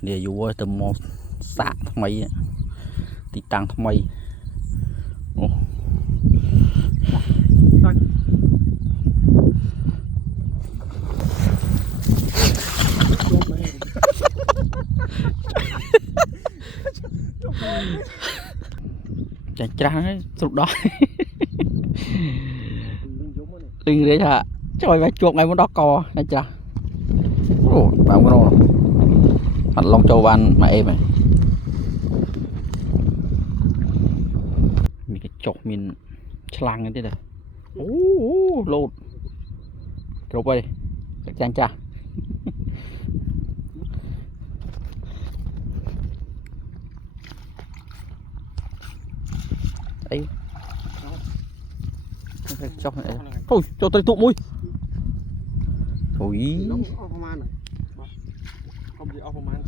គ្នាយូរទៅមកសាកថ្មីទីតាំងថ្មីអូចាច្រាស់ហ្នឹងស្រុកដោះលឹងរេថាចុយមកជួបថ្ងៃមុនដល់កចាច្រាស់អូតាមក្រោអត់ឡងចូលបានមកអេមហ្នឹងមានកញ្ចុះមានឆ្លាំងទៀតទេអូលោតគ្រប់ហើយចាញ់ចាស់អីចុះអូយចូលទៅទូកមួយអូយអស់ប្រហែលអស់ប្រហែល